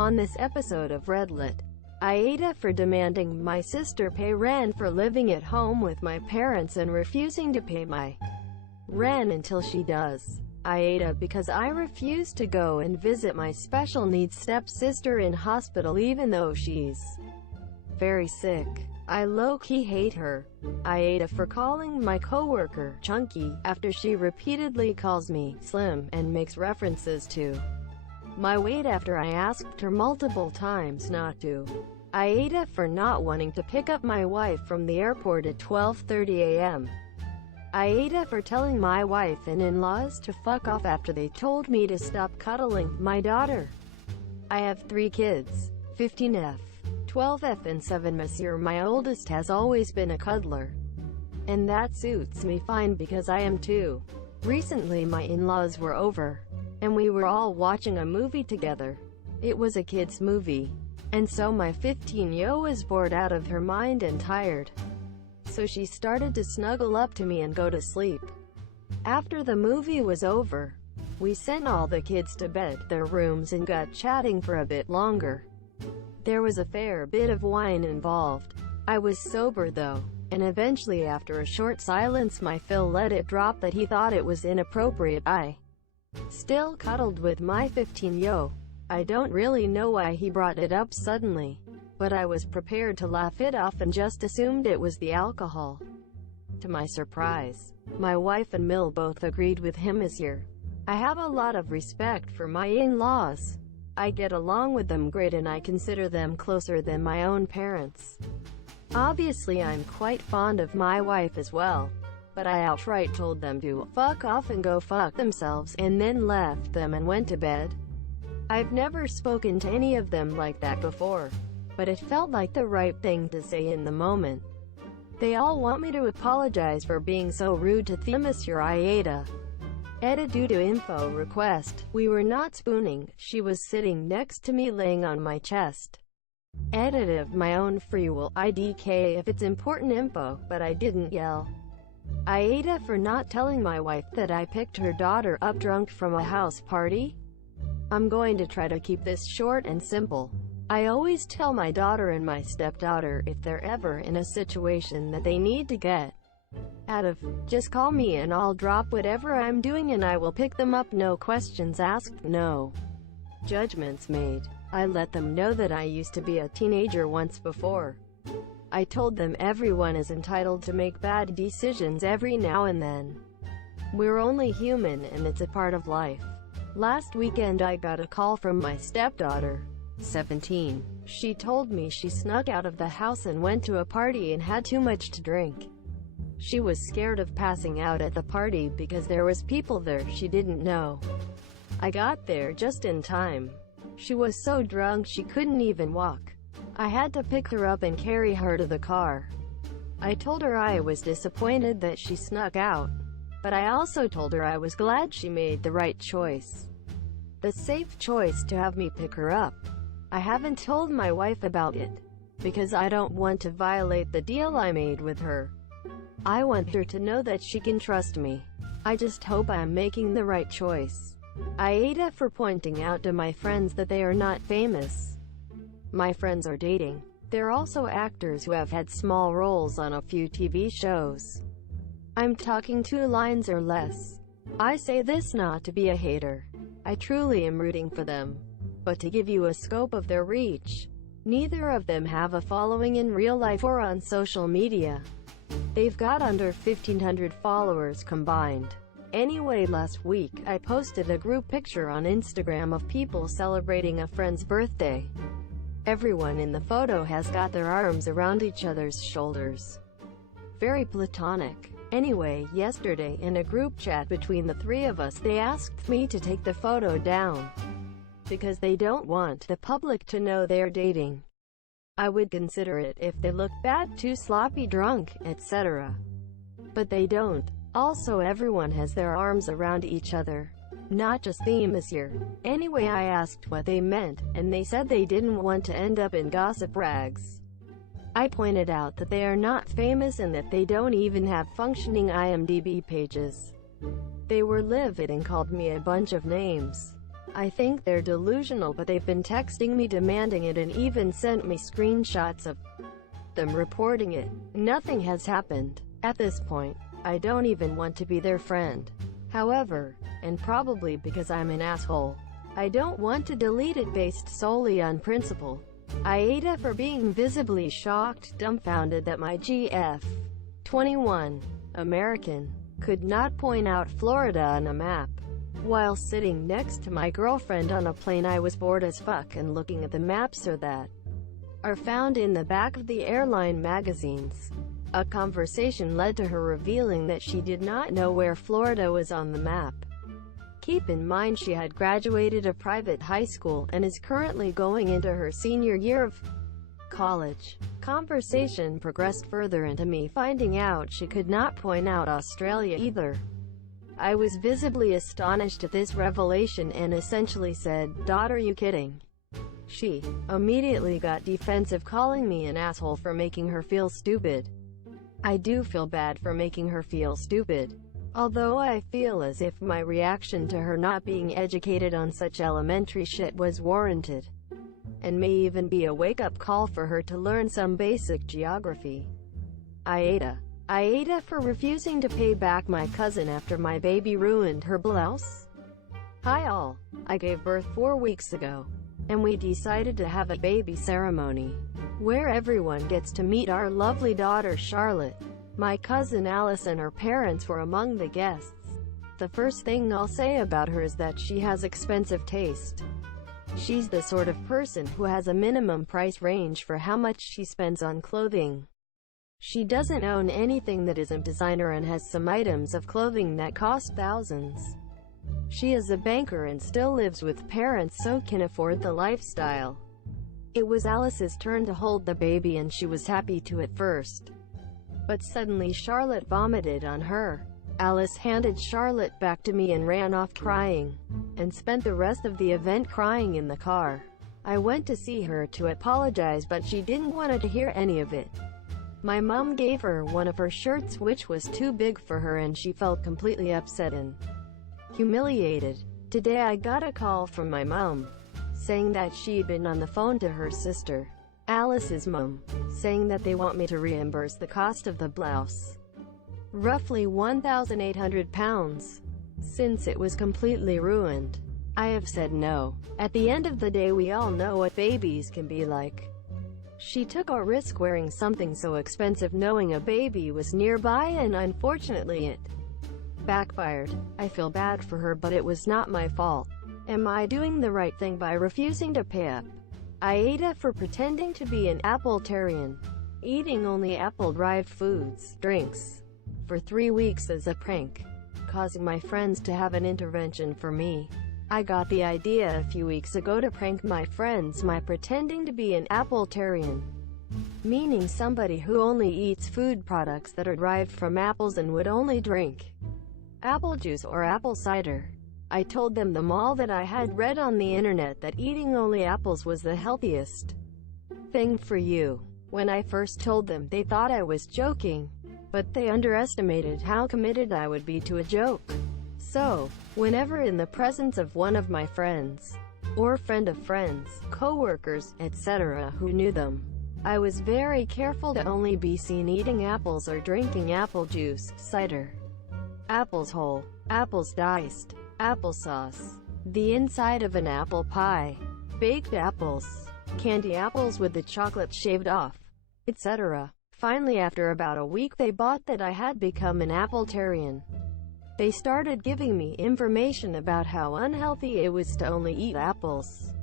On this episode of Redlit, AmItheA for demanding my sister pay rent for living at home with my parents and refusing to pay my rent until she does. AmItheA because I refuse to go and visit my special needs stepsister in hospital even though she's very sick. I low-key hate her. AmItheA for calling my coworker chunky after she repeatedly calls me slim and makes references to my weight after I asked her multiple times not to. AmItheA for not wanting to pick up my wife from the airport at 12:30 a.m. AmItheA for telling my wife and in-laws to fuck off after they told me to stop cuddling my daughter. I have 3 kids, 15F, 12F and 7M. My oldest has always been a cuddler, and that suits me fine because I am too. Recently my in-laws were over, and we were all watching a movie together. It was a kids movie, and so my 15-year-old was bored out of her mind and tired. So she started to snuggle up to me and go to sleep. After the movie was over, we sent all the kids to bed, their rooms, and got chatting for a bit longer. There was a fair bit of wine involved. I was sober though, and eventually after a short silence my Phil let it drop that he thought it was inappropriate. I still cuddled with my 15-year-old. I don't really know why he brought it up suddenly, but I was prepared to laugh it off and just assumed it was the alcohol. To my surprise, my wife and Mill both agreed with him this year. I have a lot of respect for my in-laws. I get along with them great and I consider them closer than my own parents. Obviously I'm quite fond of my wife as well, but I outright told them to fuck off and go fuck themselves, and then left them and went to bed. I've never spoken to any of them like that before, but it felt like the right thing to say in the moment. They all want me to apologize for being so rude to Mr. AmItheA. Edit due to info request. We were not spooning, she was sitting next to me laying on my chest. Edit of my own free will, IDK if it's important info, but I didn't yell. AmItheA for not telling my wife that I picked her daughter up drunk from a house party. I'm going to try to keep this short and simple. I always tell my daughter and my stepdaughter if they're ever in a situation that they need to get out of, just call me and I'll drop whatever I'm doing and I will pick them up, no questions asked, no judgments made. I let them know that I used to be a teenager once before. I told them everyone is entitled to make bad decisions every now and then. We're only human and it's a part of life. Last weekend I got a call from my stepdaughter, 17. She told me she snuck out of the house and went to a party and had too much to drink. She was scared of passing out at the party because there was people there she didn't know. I got there just in time. She was so drunk she couldn't even walk. I had to pick her up and carry her to the car. I told her I was disappointed that she snuck out, but I also told her I was glad she made the right choice. The safe choice to have me pick her up. I haven't told my wife about it, because I don't want to violate the deal I made with her. I want her to know that she can trust me. I just hope I'm making the right choice. AmItheA for pointing out to my friends that they are not famous. My friends are dating. They're also actors who have had small roles on a few TV shows. I'm talking 2 lines or less. I say this not to be a hater. I truly am rooting for them, but to give you a scope of their reach. Neither of them have a following in real life or on social media. They've got under 1,500 followers combined. Anyway, last week, I posted a group picture on Instagram of people celebrating a friend's birthday. Everyone in the photo has got their arms around each other's shoulders. Very platonic. Anyway, yesterday in a group chat between the 3 of us they asked me to take the photo down, because they don't want the public to know they're dating. I would consider it if they look bad, too sloppy, drunk, etc. But they don't. Also, everyone has their arms around each other, not just them this year. Anyway, I asked what they meant, and they said they didn't want to end up in gossip rags. I pointed out that they are not famous and that they don't even have functioning IMDb pages. They were livid and called me a bunch of names. I think they're delusional, but they've been texting me demanding it and even sent me screenshots of them reporting it. Nothing has happened. At this point, I don't even want to be their friend. However, and probably because I'm an asshole, I don't want to delete it based solely on principle. AmItheA for being visibly shocked, dumbfounded that my GF 21 American could not point out Florida on a map. While sitting next to my girlfriend on a plane, I was bored as fuck and looking at the maps that are found in the back of the airline magazines. A conversation led to her revealing that she did not know where Florida was on the map. Keep in mind she had graduated a private high school and is currently going into her senior year of college. Conversation progressed further into me finding out she could not point out Australia either. I was visibly astonished at this revelation and essentially said, "Are you kidding?" She immediately got defensive, calling me an asshole for making her feel stupid. I do feel bad for making her feel stupid, although I feel as if my reaction to her not being educated on such elementary shit was warranted, and may even be a wake-up call for her to learn some basic geography. AmItheA for refusing to pay back my cousin after my baby ruined her blouse. Hi all. I gave birth 4 weeks ago, and we decided to have a baby ceremony, where everyone gets to meet our lovely daughter Charlotte. My cousin Alice and her parents were among the guests. The first thing I'll say about her is that she has expensive taste. She's the sort of person who has a minimum price range for how much she spends on clothing. She doesn't own anything that isn't designer and has some items of clothing that cost thousands. She is a banker and still lives with parents so can afford the lifestyle. It was Alice's turn to hold the baby and she was happy to at first. But suddenly Charlotte vomited on her. Alice handed Charlotte back to me and ran off crying, and spent the rest of the event crying in the car. I went to see her to apologize, but she didn't want to hear any of it. My mom gave her one of her shirts which was too big for her and she felt completely upset and humiliated. Today I got a call from my mom, saying that she'd been on the phone to her sister, Alice's mom, saying that they want me to reimburse the cost of the blouse, roughly £1,800, since it was completely ruined. I have said no. At the end of the day, we all know what babies can be like. She took a risk wearing something so expensive knowing a baby was nearby, and unfortunately it backfired. I feel bad for her, but it was not my fault. Am I doing the right thing by refusing to pay up? AmItheA for pretending to be an appletarian, eating only apple-derived foods, drinks, for 3 weeks as a prank, causing my friends to have an intervention for me. I got the idea a few weeks ago to prank my friends by pretending to be an appletarian, meaning somebody who only eats food products that are derived from apples and would only drink apple juice or apple cider. I told them all that I had read on the internet that eating only apples was the healthiest thing for you. When I first told them, they thought I was joking, but they underestimated how committed I would be to a joke. So, whenever in the presence of one of my friends, or friend of friends, co-workers, etc. who knew them, I was very careful to only be seen eating apples or drinking apple juice, cider, apples whole, apples diced, applesauce, the inside of an apple pie, baked apples, candy apples with the chocolate shaved off, etc. Finally, after about a week, they bought that I had become an appletarian. They started giving me information about how unhealthy it was to only eat apples,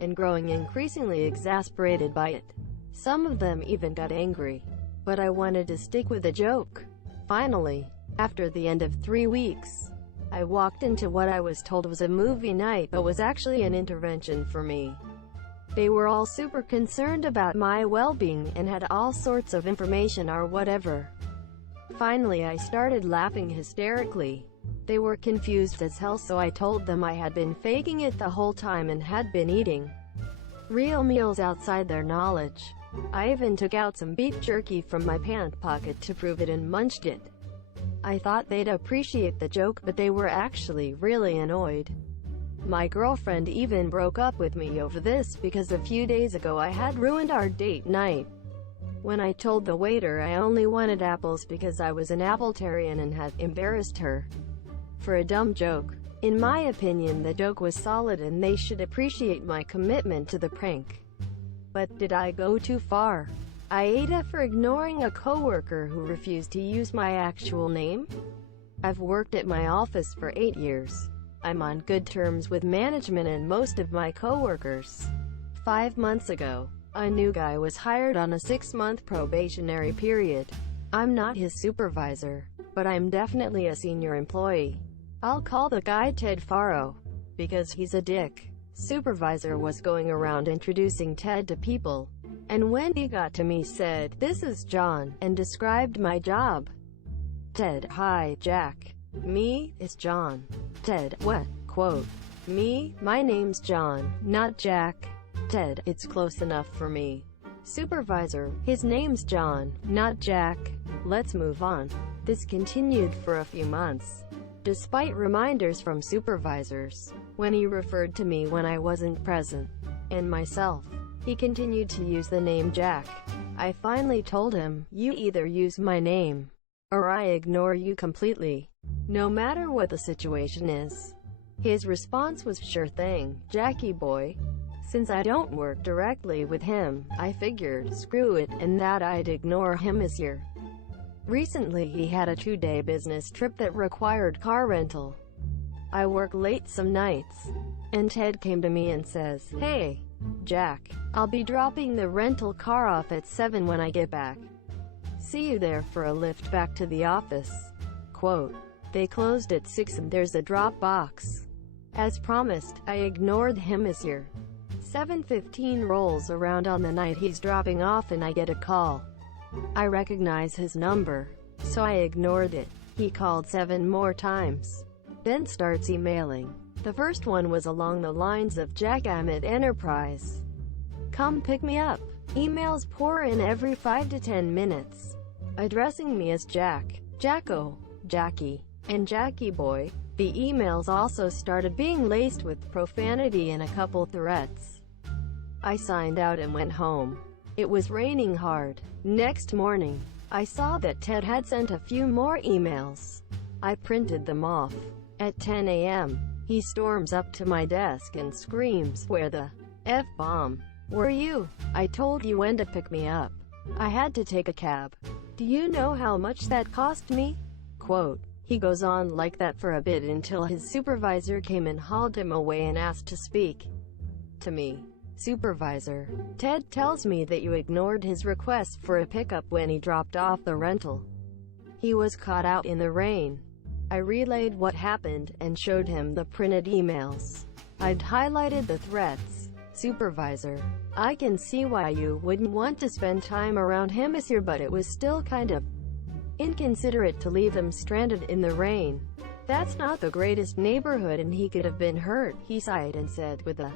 and growing increasingly exasperated by it. Some of them even got angry, but I wanted to stick with the joke. Finally, after the end of 3 weeks, I walked into what I was told was a movie night but was actually an intervention for me. They were all super concerned about my well-being and had all sorts of information or whatever. Finally, I started laughing hysterically. They were confused as hell, so I told them I had been faking it the whole time and had been eating real meals outside their knowledge. I even took out some beef jerky from my pant pocket to prove it and munched it. I thought they'd appreciate the joke, but they were actually really annoyed. My girlfriend even broke up with me over this because a few days ago I had ruined our date night. When I told the waiter I only wanted apples because I was an appletarian and had embarrassed her for a dumb joke. In my opinion, the joke was solid and they should appreciate my commitment to the prank. But did I go too far? AmItheA for ignoring a coworker who refused to use my actual name? I've worked at my office for 8 years. I'm on good terms with management and most of my coworkers. 5 months ago, a new guy was hired on a 6-month probationary period. I'm not his supervisor, but I'm definitely a senior employee. I'll call the guy Ted Faro, because he's a dick. Supervisor was going around introducing Ted to people, and when he got to me said, "This is John," and described my job. Ted: "Hi, Jack. Me, it's John." Ted: "What?" Quote: "Me, my name's John, not Jack." Ted: "It's close enough for me." Supervisor: "His name's John, not Jack. Let's move on." This continued for a few months, despite reminders from supervisors. When he referred to me when I wasn't present, and myself, he continued to use the name Jack. I finally told him, "You either use my name, or I ignore you completely, no matter what the situation is." His response was, "Sure thing, Jackie boy." Since I don't work directly with him, I figured, screw it, and that I'd ignore him easier. Recently he had a 2-day business trip that required car rental. I work late some nights, and Ted came to me and says, "Hey, Jack, I'll be dropping the rental car off at 7 when I get back. See you there for a lift back to the office." Quote: "They closed at 6 and there's a drop box." As promised, I ignored him easier. 7:15 rolls around on the night he's dropping off and I get a call. I recognize his number, so I ignored it. He called 7 more times, then starts emailing. The first one was along the lines of, "Jack, I'm at Enterprise. Come pick me up." Emails pour in every 5 to 10 minutes, addressing me as Jack, Jacko, Jackie, and Jackie boy. The emails also started being laced with profanity and a couple threats. I signed out and went home. It was raining hard. Next morning, I saw that Ted had sent a few more emails. I printed them off. At 10 a.m., he storms up to my desk and screams, "Where the F-bomb were you? I told you when to pick me up. I had to take a cab. Do you know how much that cost me?" Quote: "He goes on like that for a bit until his supervisor came and hauled him away and asked to speak to me." Supervisor: "Ted tells me that you ignored his request for a pickup when he dropped off the rental. He was caught out in the rain." I relayed what happened, and showed him the printed emails. I'd highlighted the threats. Supervisor: "I can see why you wouldn't want to spend time around him this year, but it was still kind of inconsiderate to leave him stranded in the rain. That's not the greatest neighborhood and he could have been hurt." He sighed and said, "With the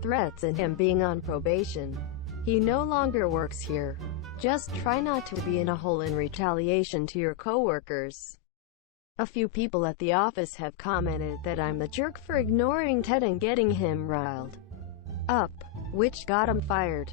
threats and him being on probation, he no longer works here. Just try not to be in a hole in retaliation to your coworkers." A few people at the office have commented that I'm the jerk for ignoring Ted and getting him riled up, which got him fired.